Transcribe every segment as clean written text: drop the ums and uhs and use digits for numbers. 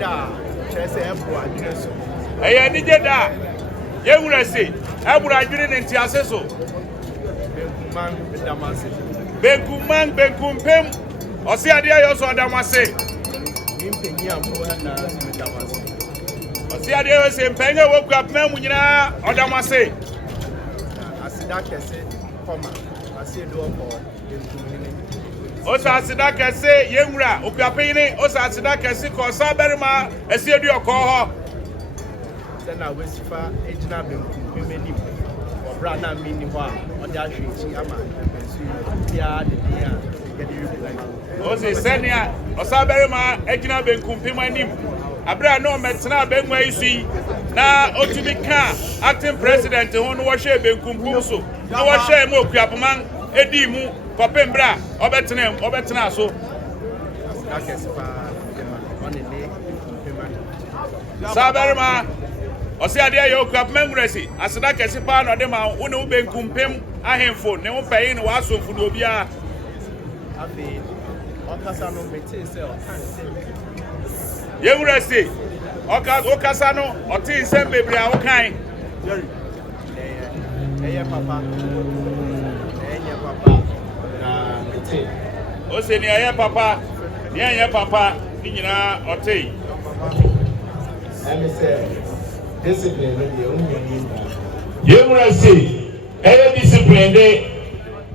da chese ebo adwene so eye nije da ye wura se ebura adwene ne ntiase so benkuman bedamase benkuman benkumpem Oseadeeyo so adamase impenyi ambo na bedamase Oseadeeyo se mpenye wokuapehene mu nyina odamase asida kese koma asiedo ko benkumini Osa asida kese ye wura Okuapehene osa asida kese ko saberima asiedu ko ho na wesifa ejina benkumini obra na mini ho a ode ahwechi ama bensu ya de dia gede yu Ose senia osaberima ejina benkumpem anim abra no metena benwa isu na otumi ka acting president ho no wo hwe benkumpem so na wo hwe mo Okuapehene edi mu kopembra obetena so saberima Oseadeeyo Okuapehene nguresi asida kese pa no de ma wo ne wo benkumpem ahemfo ne wo payin wo asomfo no obia abi okasa no meti se okanse ye nguresi okasa no otin sem bebre a wo kan eye papa na meti o se ni eye papa ni eye papa ni nyina otei emi se discipline no de onye ye nguresi eye discipline de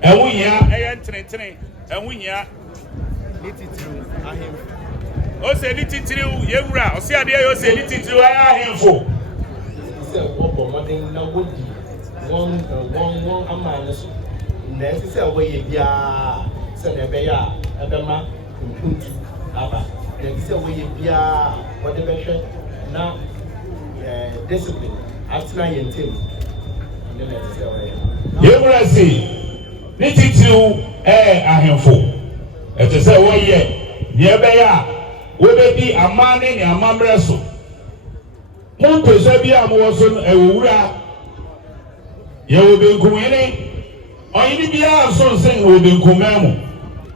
ewunya eye ntrentren ewunya lititru ahim o se lititru ye ngura Oseadeeyo se lititru ahemfo se obo modern na wodi won amane so na se wo ye bia se na be ya ebema mpuntu aba na se wo ye bia wo de be hwe na discipline atna ye ntem ne na se wo ye ngura se lititru ahemfo etese wo ye ye be ya wo be di amane ni amamre so mo pese bi amwo so ewura ye wo benkumene oyini bia so nsen wo benkumamu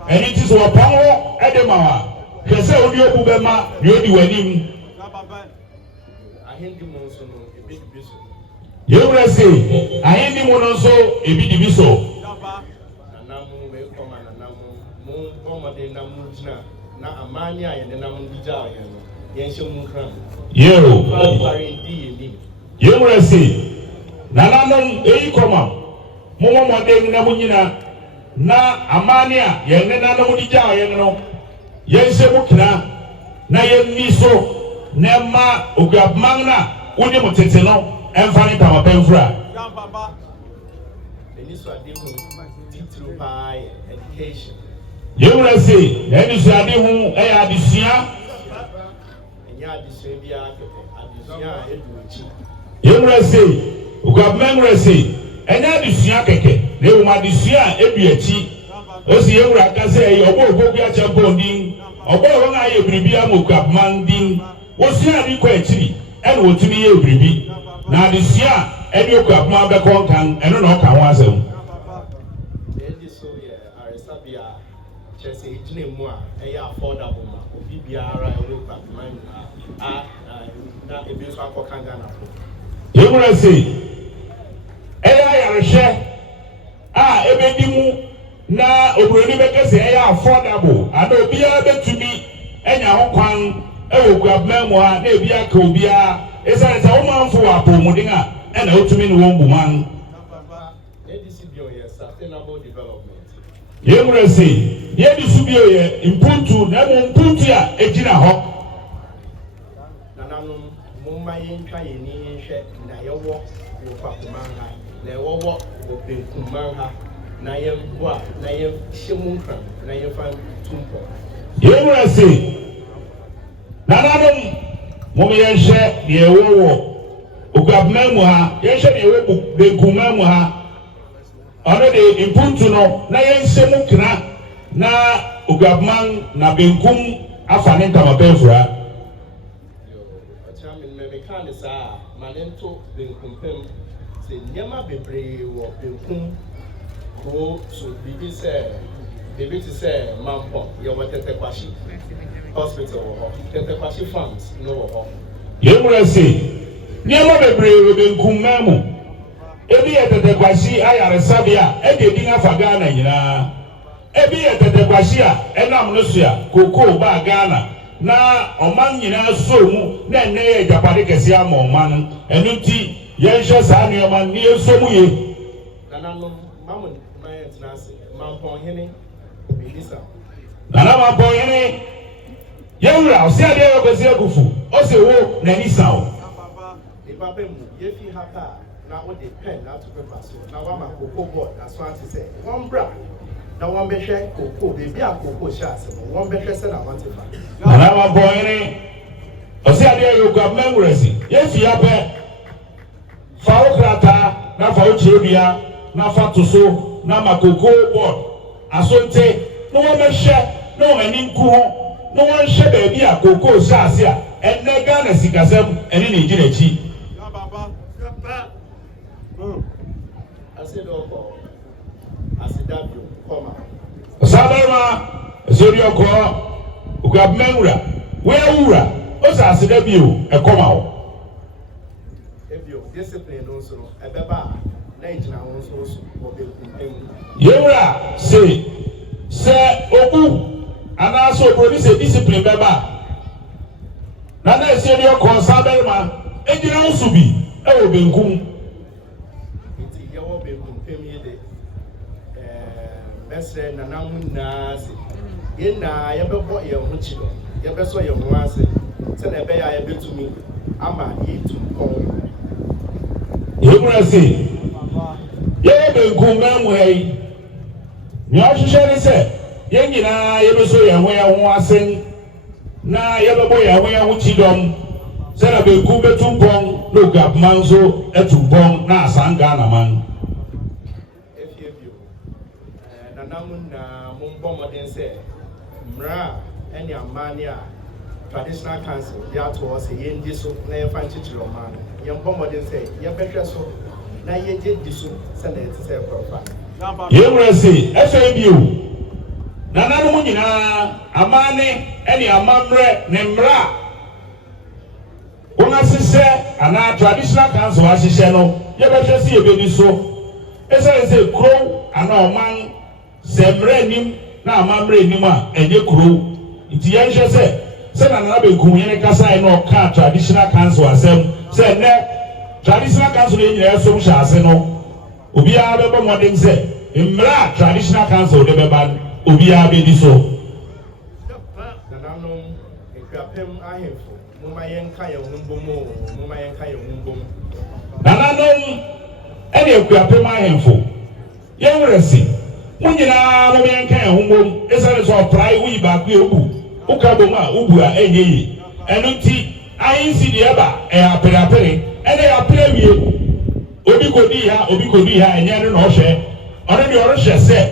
eni ti so wapanwo edemawa kese odi obu be ma ni odi wanim ahendi mo so no ebi di so ye wura se ahendi mo no so ebi di bi so nanamu we koma nanamu mo bomade namu jina na amani aye de namu dija aye no yen hye mu kran yero pare di ni ye wura se nananom eyi koma mo modem na munyina na amani a ye ne nanom dija aye no yen hye mu kra na yen ni so na ma Okuapehene na woni motete no emfani tamapemfura eni so ade hu titru pa education ye wura se eni so ade hu e ya adesua enya adesua bia adesua educhi ye wura se Okuapehene wura se enya adesua keke na ewu adesua eduachi o si ye wura ka se e obo bia champo ndin obo won aye biribi am Okuapehene ndin wo si adi kwa achiri ene wotumi ye biribi na adesua edi Okuapehene be konkan eno na oka ho asem edi so ye aresabia chese ejine mu a eye affordable ma obi biara e Okuapehene na ebi so akokan Ghana fo ye wura se eya yarehye a ebedi mu na obroni bekese eya affordable ada obi a betumi enya ho kwan ewo Okuapehene mu a na ebi aka obi a esa nsa wo manfo wa apomudin a ena otumi ne won buman ADCBO ye sustainable development ye wura se ye disubio ye impuntu na mo impuntu a ejina ho nananum mumma yentwa ye ni hwe na yewo Okuapehene na yewo wo Benkum ha na yembo a na yem hyemu nkran na yefa tumpo ye wura se nananum mo me yenhye de ewo Okuapehene mu ha yenhye de ewo Benkum mu ha ono de impuntu no na yenhye mu kra na Okuapehene na Benkum afa ne tamapemfura me kan de sa manento Benkumpem se nyama bebre wo Benkum ko so bibi se mampo ye wotete Kwasi hospital the Kwasi farms no Yemura say niamo bebre Benkum mamu ebi etete Kwasi ayaresabia e de din afa Ghana nyina ebi etete Kwasi a enam no so a koko ba Ghana na oman nyina so mu na enne ye japade kese ama oman enu ti yenhwe saa ne oman ni eso mu ye nanano mamu my tenase Akuffo Bilisa nana Akuffo Yewura Oseadeeyo kwesi Akuffo ose wo na ni sawo the papa mu ye fi hapa na wo de pen na to paper so na wa ma koko board na so anti say one bra na one be hwe koko be bia koko sha ase one be hwe se na want fa nana Akuffo Oseadeeyo kwa memuresi ye fi hapa fa okrata na fa ochirobia na fa toso na makoko board asonte no wo be hwe no wo ani nku ho no one share baby a koko sase a enne Ghana sikasem ene ne girechi ya baba asedoko asidabio koma osabarma Oseadeeyo Okuapehene we wura osa asidabio e koma ho ebio discipline no so ebeba na ejina won so wo Benkum yewura se obu ana so produce discipline beba na Oseadeeyo sabarma ejina usubi e wo Benkum iti ye wo Benkum yede mesre nanamu na se ye na ye bebo ye ho chiro ye beso ye ho ase se na ebe ya ye betumi ama ye tum yewura se ye Benkum mamu hey ni ahwehwe ni se ye nyina ye beso ye ho asen na ye bebo ye ho chidom se na Benkum betumpon no Okuapehene so etumpon na asanga na man efiebio nanamu na mumbo modern se mra eni amani a traditional council ya to say ye ndi so na ye fan chichiro man ye mbo modern se ye behwe so na ye je di so se na eti se profa ye mura se efiebio nanamu mu nyina amane eni amamre ne mra wona sise ana traditional council asise no ye behwe se ye bedi so ese kro ana oman semre nim na amamre nim a enye kro iti yenhwe se na nana Benkum yene kasa no ka traditional council asem se ne traditional council ye nyina so mhya ase no obi a bebo modern se mra traditional council de beba obi a be di so nanano Okuapehene ahemfo muma yenka ye humbomo muma yenka ye humbom nananom ene Okuapehene ahemfo yewresi munyina mo yenka ye humbom esare so prai wi ba ku ebu ukabom a ubu a enyeyi enunti ayinsi de eba e apere ene apere wie obi kodi ha enye no hwe ono de oro hwe se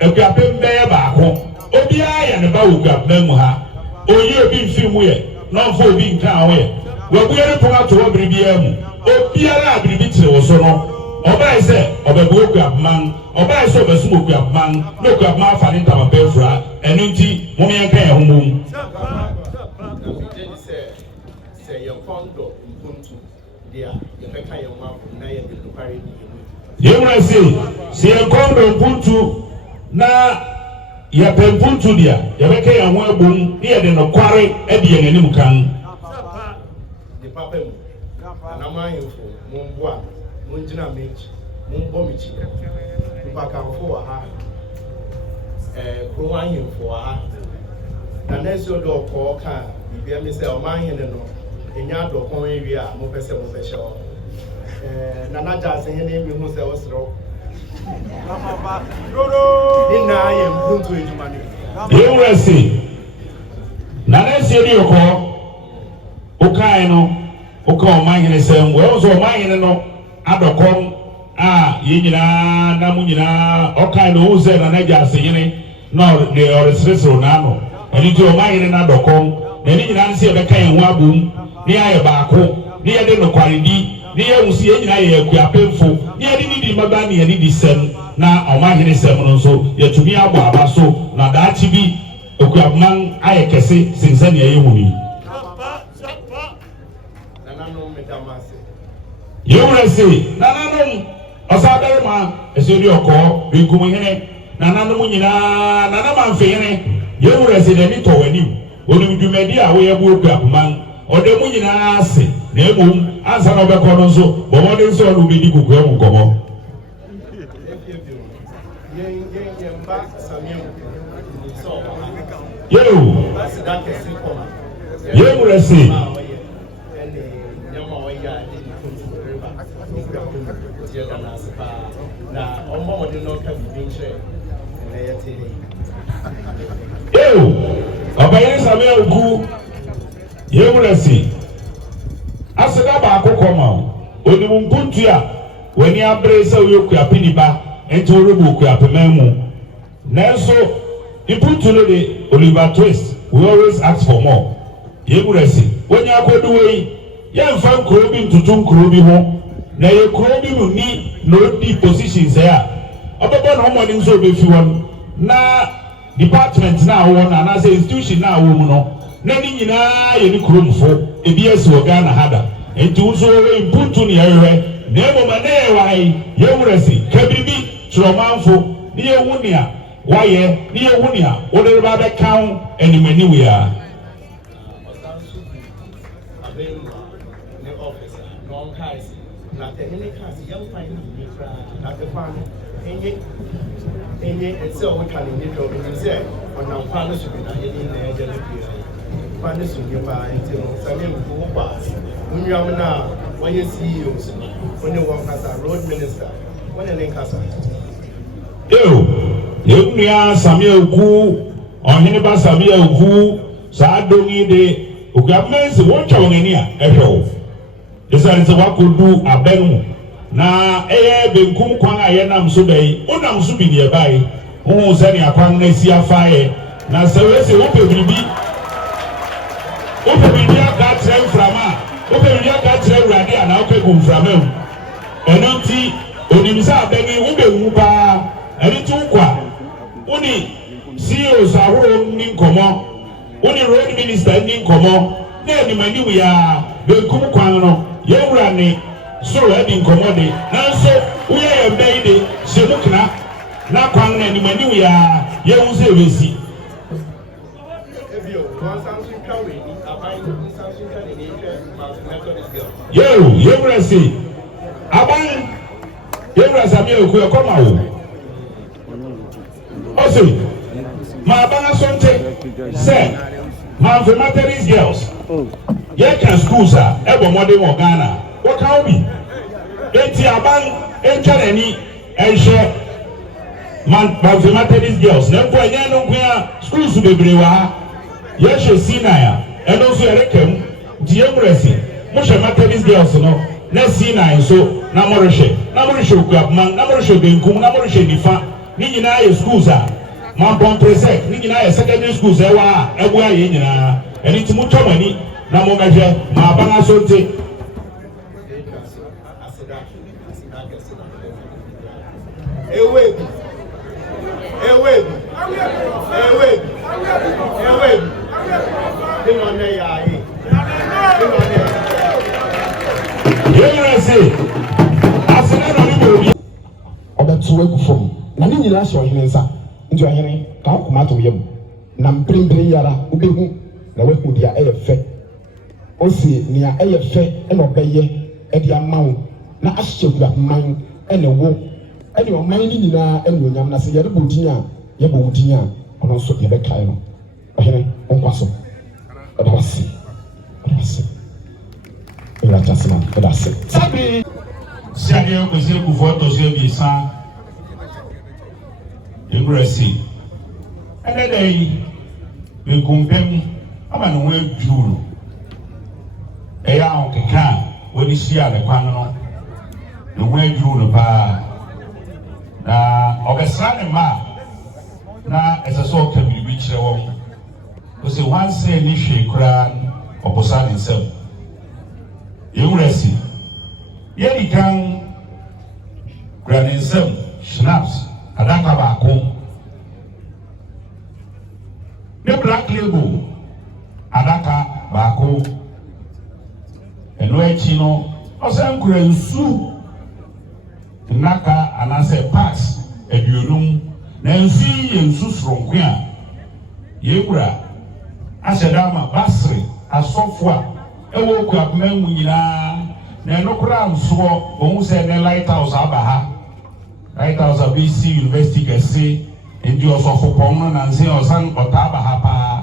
Okuapehene be ba ko obi aya ne ba Okuapehene mu ha oyi obi mfi mu ye no fo obi nka ho ye wabuere ponga to obiribia mu obi ara abiribi tire wo so no obai se obebu Okuapehene obai se obesu Okuapehene no Okuapehene afa ne ntama pefra enunti mo me nka ye homom se ye kondo mpuntu dia ye beka ye nwa na ye de nupare ni yewura se ye kondo mpuntu na ya pempuntu dia ya beka ye ho abom ne ye de no kware e de ye nanim kan de papa mu na mahemfo mumboa munjina mechi mumbo michi mpaka mfo wa ha kro ahemfo wa ha na nesi odo ko ka bibia mi se o mahene no enya do kon ewi a mo pese mo be hye na na ja se hene mi hu se osro baba roro ina ye mpuntu ejuma ni yewura se na Oseadeeyo ukai no uka omanyene sem we so omanyene no adokom a ye nyina na mu nyina okai no uze na naja asenyene no de oresresro na no eni ti omanyene na adokom na ni nyina nse be kan hu abum ni aye baako ni ye de no kwaredi ni ye usi ye nyina ye Akuapehene ni ye ni di maba ni di sem na omanyene sem no so ye tumi abo abaso na daachi bi Okuapehene aye kese sinsani aye huni Yewurese nananom Oseadeeyo esodi oko Benkum hene nananom nyina nanam amfehene Yewurese de ni towanim onim dwumadi a wo ye bu Okuapehene odemu nyina ase na emum ansa na obekọ no so bomode nso no bedi kuku emu nkomo Yewurese Obayeni Samuel Oku Yewurese aseda ba akokoma onimu mpuntu a wani abre se Okuapehene ba enti orubu Okuapehene mu nanso mpuntu no de Oliver Twist we always ask for more Yewurese wani akodu wei yemfa nkuro bi ntutu nkuro bi ho na ye kuro bi mu ni no di positions ya obebo no mo ni nso obefi won na department na wo na say institution na wo mu no na ni nyina ye ni kuromfo ebi esi wo Ghana hada enti wo so we mpuntu ni yewe na emoma na ye wai Yewurese kabibi tromanfo ni ye wunia waye ni ye wunia wo de ba be kan enimani we ya It's so we can in the say on our partners with the partners with your buy until Samuel who pass. When you are now, when you see you, when you walk as a road minister, when you link us. You Samuel Oku, on Hiniba Samuel Oku, Sadongi de Okuapehene, watch on any echo. This is what could do a Benkum. Na Benkum kwan ayenam so dai onam so bi ne bai hu se ne akwan na si afaye na se we se wo pebibi aka tre frama wo pebibi aka tre urade ana wo ke gum frama eno nti onimisa abeni wo bewu pa eni tu kwa oni CEO sahoro ni nkomo oni road minister ni nkomo na ni mani wi ya Benkum kwan no yewura ni so ready nkomode nanso uye ye beide semukna na kwan na ni mani we ya ye hu se wesi Yewurese aban Yewurese ami oku e koma wo ose ma aban asonte se ma Methodist girls ye can schools a ebo modern mo Ghana what can be? Eti aban enkanani ehwe man Methodist girls na mpo anya no kwa schools bebre wa ye hwe Sinai eno so erekam di Yewurese mo hwe Methodist girls no na Sinai so na morehwe Okuapehene na morehwe Benkum na morehwe Nifa ni nyina ye schools a man bon presec ni nyina ye secondary schools e wa ebu aye nyina eni ti mo twamani na mo mehwe ma aban asonte Yewurese asena no ni bobi obeto Akuffo na ni nyina hye ohene nsa nti ohene ka akoma to yam na mprempre yara ubehu na wahu dia eyefe osi nia eyefe ena obeye edi amawo na ahye Okuapehene ena wo ene oman ni nyina ena onyam na se yare bodin a ye bo wodin a ono so ye be kai no ohene onkwaso odawase ela tasema odawase sabi siade ko se ku foto se bi san Yewurese ene dai Benkum pem ama no wa djuru eya o keka wodi sia le kwan no wa djuru pa na obesane ma na eseso ka bibi kire wo ko se wanse ni hwe kura oposane nsem Yewurese yedi kan kura nsem schnapps adaka ba ko ne adaka baako eno echi no osan kura nsu naka anase pass aduonum na nsu ye nsu soronko a yewura ahyedama basre asofo a ewo Okuapehene mu nyinaa na eno kura nso ohun se ne lighthouse abaha lighthouse BC University kese ndi osofo pon no na nse osan otaba ha pa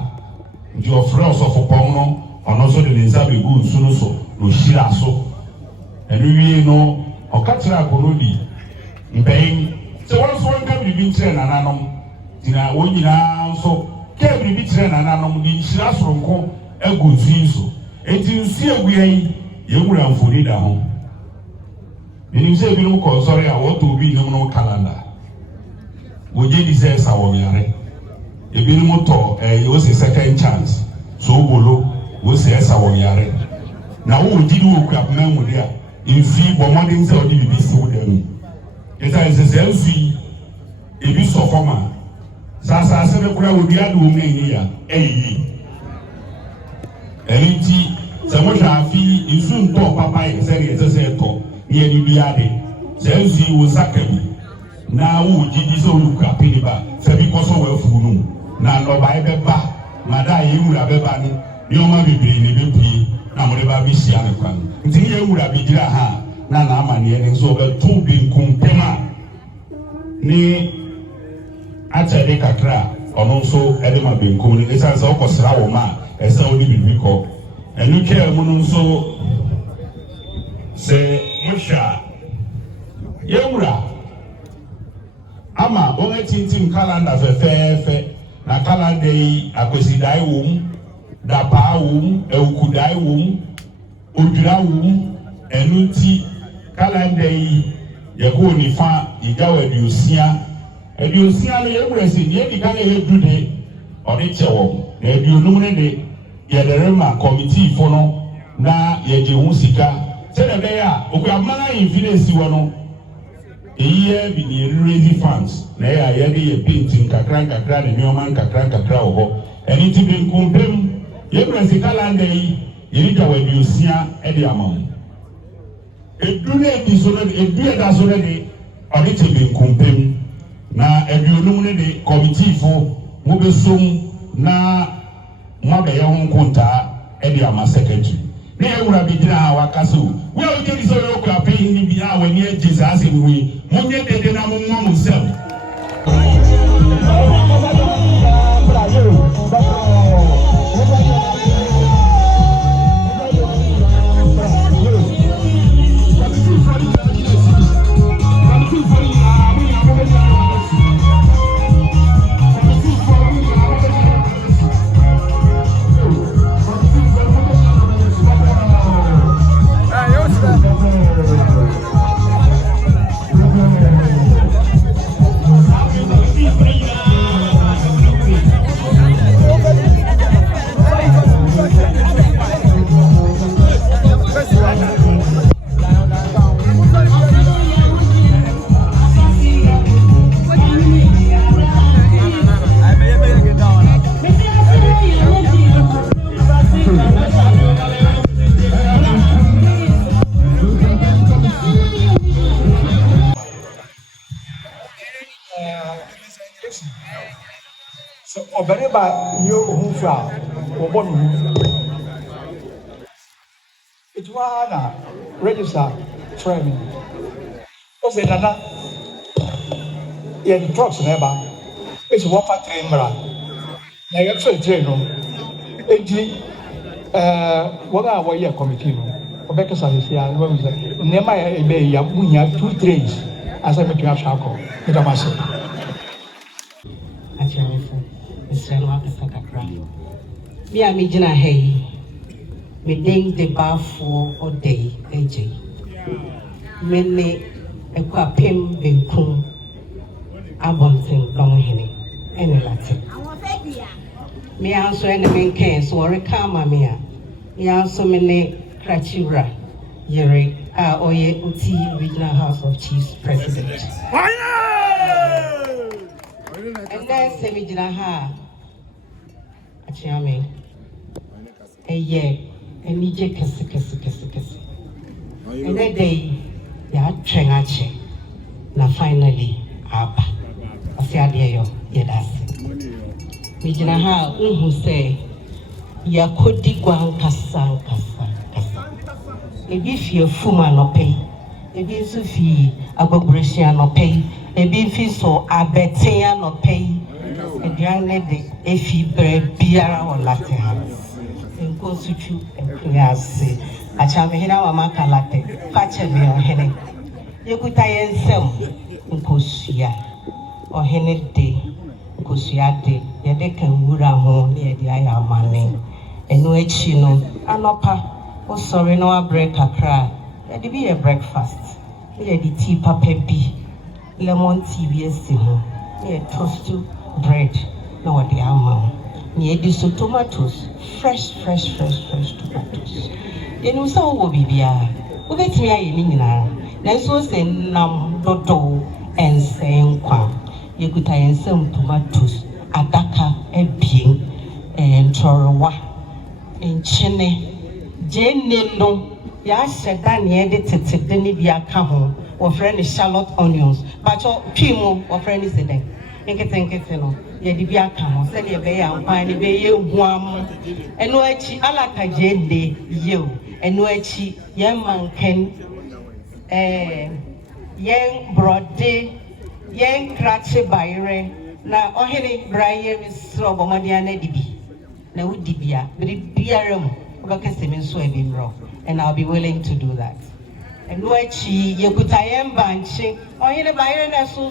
ndi ofre osofo pon no ono so de nsa begu nsu no so no hira so enu wie no okatira akonodi mbɛn sɛ wɔn nso nka biribi nkyerɛ nananom tina wɔn nyinaa nso ka biribi kyerɛ nananom de nhyira soronko agu nsu so eti nsu egu yi yɛwura mfoni da ho enim sɛ ebinom kɔ nsɔre a wɔtɔ obi nim no kalanda wɔgye di sɛ ɛsa wɔn yare ebinom tɔ wɔsi second chance so obolo wɔsi ɛsa wɔn yare na wɔn gyi di wɔ Okuapehene mu de a nsu bɔ mmɔden sɛ ɔde biribi si wo dɛm ita sɛ nsu ebi sɔ fam a saasase ne kura obi adi wɔn n'ani ya ɛyi ɛyi nti sɛ mo hwɛ afi nsu ntɔ papa yɛ sɛ deɛ ɛsɛ sɛ ɛtɔ ne yɛ de bi ade sɛ nsu yi wɔ saka bi na wo gyidi sɛ olu Okuapehene ba sɛ bi kɔ so wɔ afugu no na nnɔbae bɛba mada a yɛwura bɛba no nneɛma bebree na ebepue na mo de ba bi hyia ne kwan nti ne yɛwura bi gyina ha na na amaneɛ ne nso ɔbɛto Benkum pɛm a ne akyɛde kakra ɔno nso ɛde ma Benkum no ɛsiane sɛ ɔkɔsra wɔ ma a ɛsɛ ɔde biribi kɔ ɛno kaa mu no nso sɛ mohwɛ a yɛwura ama wɔn atintim kalanda fɛfɛɛfɛ na kalanda yi akwasidae wɔ mu dapaa wɔ mu awukudae wɔ mu odwira wɔ mu ɛno nti kalanda yi yɛkɔ nifa igya wɔ aduosia no yɛwura sɛ deɛ di ka na yɛdu de ɔde kyɛ wɔn na aduonum no de yɛde rema kɔmitiifo no na yɛgye ho sika sɛdeɛ ɛbɛyɛ a Okuapehene ahemfi no esi wɔ no eyi yɛ bi ne yɛrezi funds na ɛyɛ a yɛde yɛ painting nkakra na nneɛma nkakra wɔ hɔ ɛne ti Benkum pɛm yɛwura sɛ kalanda yi yɛde gya wɔ aduosia ɛde ama mo edu na edi so no edu ɛda so no de ɔde te Benkum pɛm na aduonum no de kɔmitiifo mo bɛsom na mo abɛyɛ ho nkontaa ɛde ama secretary ne yɛwura bi gyina ha wakasa o wo a wogye di sɛ ɔyɛ Okuapehene bi a w'ani agye saa asɛm ho yi monyɛ dede na mommɔ mo nsɛm Ọbẹ̀rẹ̀bà ni ohun fà ọ̀bọ̀ nìyí. Ètò wa na register fẹ́ mi. Ó sè nana yẹn trucks n'ẹba èsì wọ́n fa train mìíràn na yẹn fẹ́ train no eti wọ́n a wọ́n yẹ committee no ọbẹ̀ kẹsàn án sí àwọn ọmọ ìsẹ̀ nneɛma yẹ ebe yà mú yà 2 trains asẹ́ mi tún aṣọ akọ nígbà máa ṣe. Mr. Akasa kakra. Me a me gyina ha yi. Me den de baafo ɔdɛ agye. Me ne Akuapehene Benkum abɔnten Okuapehene ɛne late. Me a nso ɛne me nkɛn so wɔreka ama me a. Me a nso me ne Krachiwura yere a ɔyɛ Oti Regional House of Chiefs President. And then say me gyina ha. Achiame. ɛyɛ anigye kɛse. And that day, they had trained na finally aba. Oseadeeyo yedase. Mijina ha unhu say yakodi gwa nkasa. Ebi fie fuma no pay. Ebi nso fi agbogresia no pay. Ebi fi so abetea no pay. Ediane de efi bre biara o late ha. Enko suchu enkuase. Achame hina wa makalate. Fache bi ohene. Yekuta yensem nkosua. Ohene de nkosua de yede kan wura ho na yede aya amane. Enu echi no anopa o sorry no break kakra. Yede bi breakfast. Yede tea papa bi. Lemon tea bi esi ho. Yede toast bread na wade ama. Yede so tomatoes, fresh tomatoes. Enu so wo bibia. Ubetimi aye ni nyina. Nanso se nam dodo ense nkwa. Yekuta ensem tomatoes, adaka ebien, ntorowa, enchene, jenne no, ya sheda ne de tetede ni bi aka ho. Wo friend shallot onions, but your pimo wo friend is den. Nkete no, ye di bi aka ho, se de be ya nkwan ni be ye huam. Eno achi alaka jenne yew. Eno achi ye manken yen brode yen krache bayre na ohene braye misro bomadia na dibi na udibia biaram obakase me so ebimro, and I'll be willing to do that. And wachi yekuta yen banche ohene bayre na so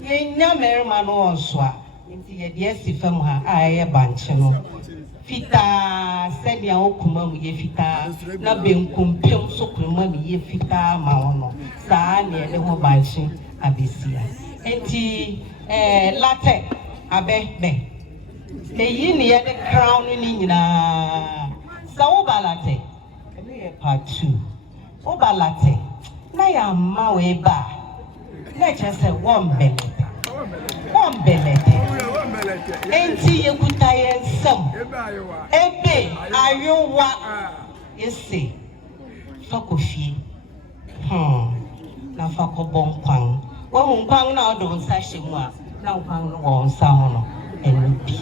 yen nyamerma no onso a nti ye de asifam ha aye banche no fita sɛnea okuma mu ye fita na benkum pem so kuma mu ye fita ma wono saa ne de ho banche abesia enti latte abebe eyi ne ye de crown ni nyina sa wo balate ebe ye part 2 wo balate na ya ma we ba na che se wombelete enti yekuta yensem ebe ayowa ese fakofie na fakobon kwan wo nkwan na odo nsa hyemu a na nkwan no wo nsa ho no enubi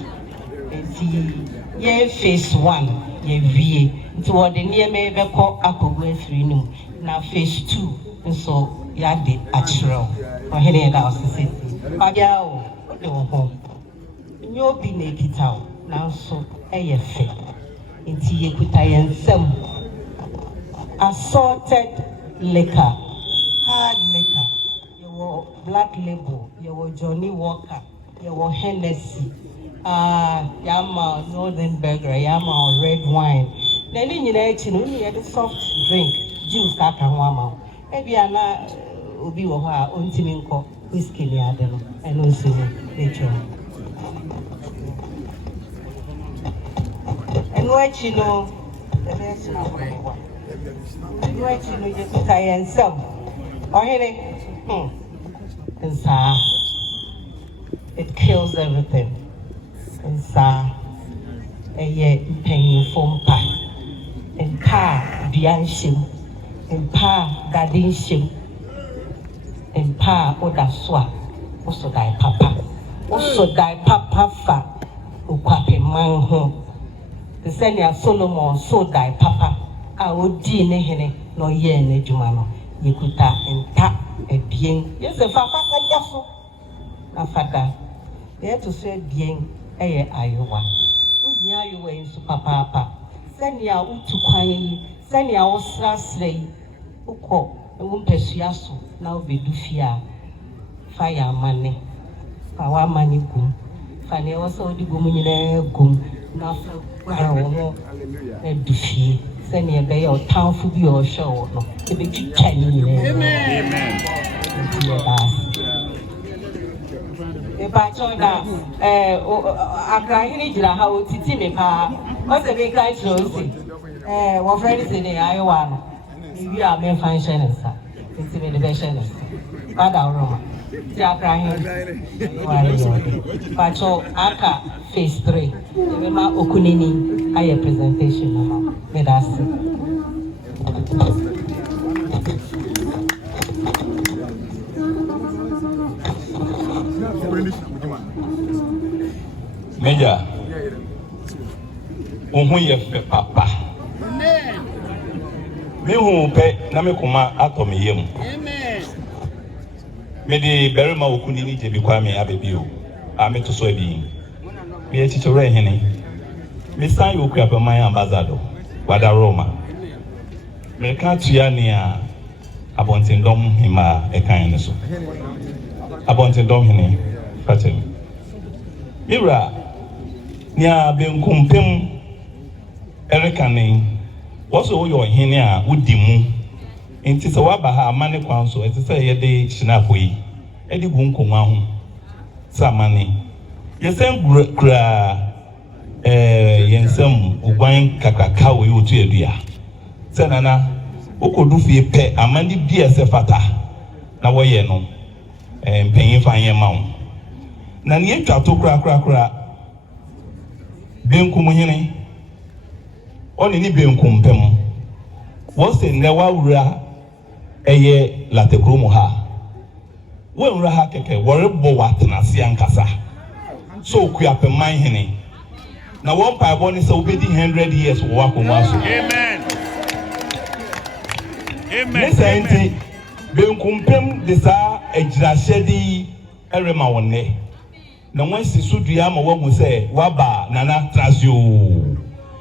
enti ye phase 1 ye vie nti wo de nieme beko akogu afiri nim na phase 2 nso ya de achiro ohene da osese babia o de wo ho nyobi na ekita na nso eyefe nti yekuta yensem assorted liquor, hard liquor, your black label, your Johnny Walker, your Hennessy, yama Northern Burger, yama red wine. Then you know the soft drink, juice that can warm. Maybe I'm not ubi wa untiminko whiskey ni adeno and also nature. And what you know, the best now. What you know, you say and some. Oh, and sa, it kills everything. And sa, a ye penny from pa, and pa bianshim, and pa dadinshim, and pa oda swa, also die papa, also die papa fa, Okuapehene home. The senior Solomon so die papa. I would ne hene no ye ne jumano. Yekuta enta ebien. Yes, a papa koboso. Na fada. There to say bien eye ayowa. Unya ayowa insu papa. Senior utu kwani. Senior osra slay. Uko umpesiaso na obedufia. Fire money. Power money gum. Fane also di gumunyine gum. Na fa edufie. Send a bay or town for your show. No, the big Chinese. Amen. If I told that, I'm crying in how to me, what's the big guy choosing? What friends in the Iowa? We are men function, sir. It's in the best. But our room. But aka phase 3. Remember Okunini higher presentation mama. Let us see. Major, papa. Me who pay Namekuma atomi yem. Me de berima Okunini je bi kwame abebio. Ame to so bi. Me e chicho re hene. Me san Okuapehene ambassador. Wada Roma. Me ka tuya ni a abontindom hima e kan ne so. Abontindom hene fatem. Mira nia Benkum pem erekanen woso yo hene a udimu enti se waba ha amane kwan so enti se ye de china koyi e di gun konwa ho samane yesen kura yensem ugwan kakaka we otu edua se nana okodu fie pe amani bia se fata na wo ye no mpanyin fan ye ma wo na ne atwa to kura Benkum hene oni ni Benkum pem wo se ne wa wura eye latekromo ha wo wura ha keke wo rebo watenase ankasa so Okuapehene hene na won pa bo ni se obedi 100 years wo akonwa so amen amen Benkum pem de sa ejirashedi erema wonne na won si sudua ma wo mu se waba nana trasio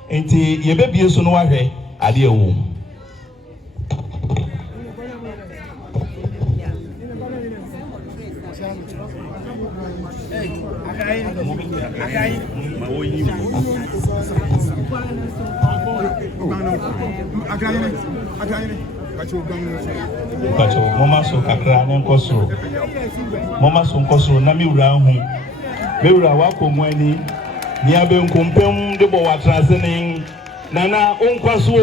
enti yebebie so no wahwe ade ewu Bacho mama so kakra ne nkosoro mama so nkosoro na mi wura hu me wura wa ko mu ani ni Benkum pem de bo watrase ne nana onkwaso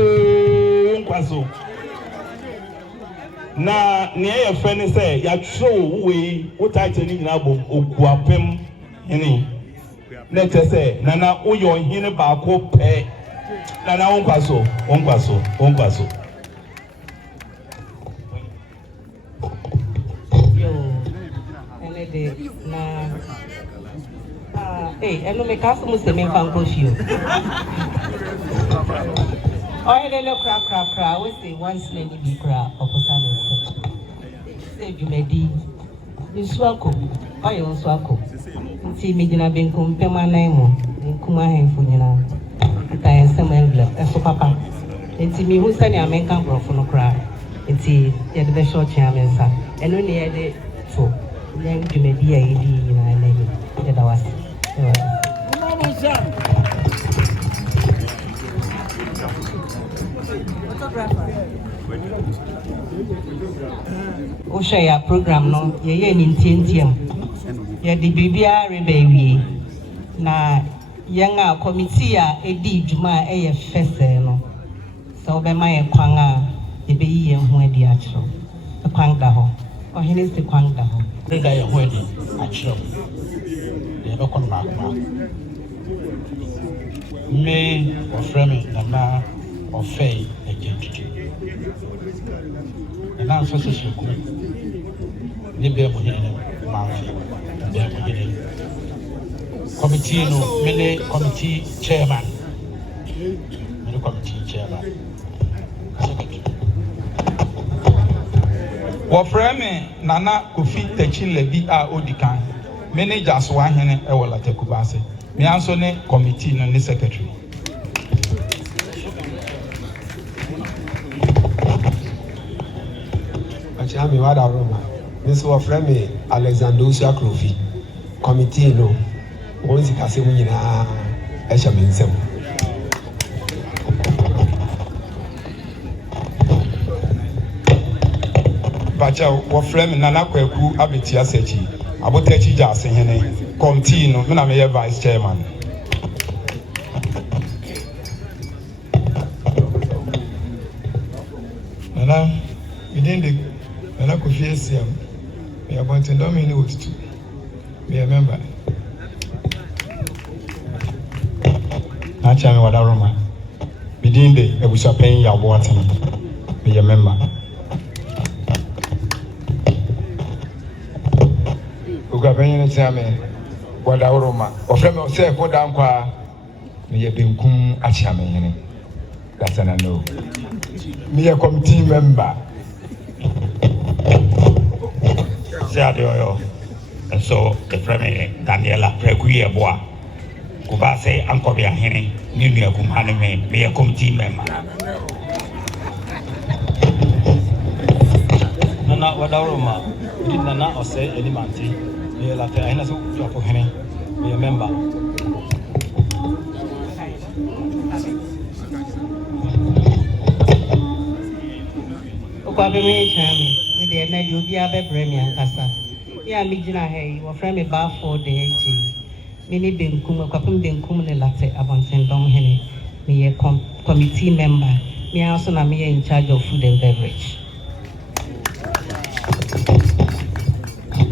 na ne ye fe ne se ya tro we wo title ni nyina bom Okuapehene hene na tese nana uyo hene ba ko pe nana onkwaso na eno me kaso mo se me fan ko fio oye le kra we say once na ni bi kra opposite se jumedi nsuako oye nsuako nti me gina Benkum pem anan mo Benkum ahemfo nyina ta ensem envelope eso papa nti mi hu sani American brofo no kra nti ye de be short chairman eno ne ye de so then jumedi ya idi nyina na ye de da wasi Oshaya program no ye ni ntiem ye de bibia rebewie na yenga committee a edi djuma eye fese no so be ma ye kwan a ye be yi ho adi achro kwan da ho ohene se kwan da ho be da ye ho adi achro ye be kon ma me ofre me na ma ofei ejetutu na so se ku ni be mo hene ma be mo hene committee no mele committee chairman wofre me nana kofi techile bi a odikan managers wa hene e wala tekubase me anso ne committee no ne secretary Achami wada Roma this wofre me Alexandrosia Krofi committee no won si kase mu nyina e hye me nsem bacha wofre me nana kwaku abeti asechi abotachi jase hene committee no me na me vice chairman nana within the nana kofi asiam Me appointed Domini with two. Me a member. Actually, what I remember. Within the Okuapehene ya water. Me a member. Okuapehene Chame. What I remember. Or from say put down kwa. Me a Benkum Achame. That's an I know. Me a committee member. Oseadeeyo. And so the friend Daniela Prekuye Boa. Kubase Akuffo Nini Kumhane me a committee member. Nana Wadaroma, did Nana or say any manti, me la Faina Okuapehene, me a member. Okuapehene chami, me de na di obi abe premier kasa. Ya mi gina hey, wo frame me ba for the AG. Me ni Benkum, Okuapehene Benkum ne latte abonten dom hene. Me a committee member. Me also na me in charge of food and beverage.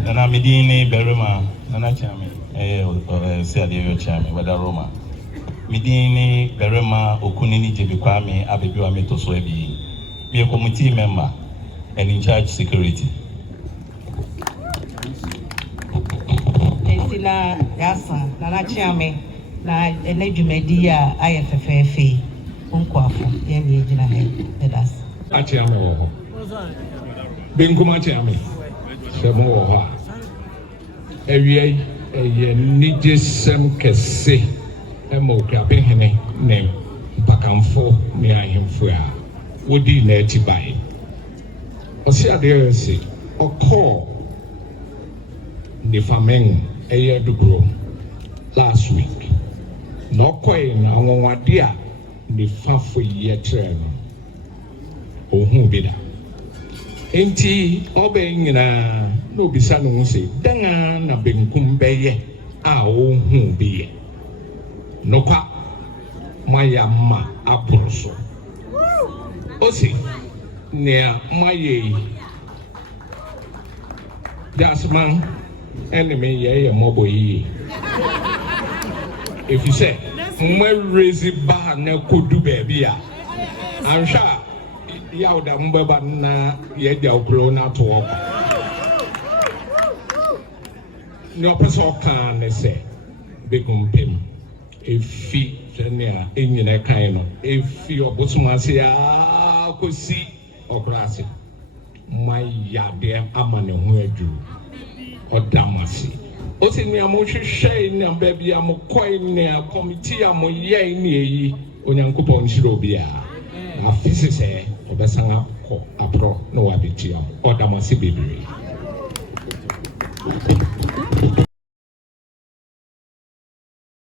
Nana Medini Beruma, Nana Chami, Oseadeeyo Chami, Wada Roma. Medini Beruma, Okunini Jebikwami, Abebiwa Metosoebi. Be a committee member and in charge security. Na yasa na chiame na enedwumedia IFFF Okuapehene yemi ejina he leaders Achiame wo ho. Benkum achiame. Semo wo ho. Ewie eye nijesem kese emo Okuapehene ne mpakamfo ne ahemfo a wodi na atibai. Oseadeeyo se okọ Nifameng Eyedugro last week. No coin na wadia Nifafo yetre no. Ohun bida. Enti obe nyina no bisa no se danga na Benkum beye a ohun biye. No kwa maya ma abroso. Osi nea maye Jasman enemy ye mobo yi. If you say mwe raise bar na kodu baby a ansha ya oda mbeba na ye dia okro na to op no person can say Benkum pem efi tenia enyina kan no efi obosumase a kosi okrasi my yade amane ho adu odamasi o se ni amohwehwe ni ambabi amokoi ni committee amoye ni eyi onyankopon shiro bia na afisi se obesan akọ apro no wa beti am odamasi bebre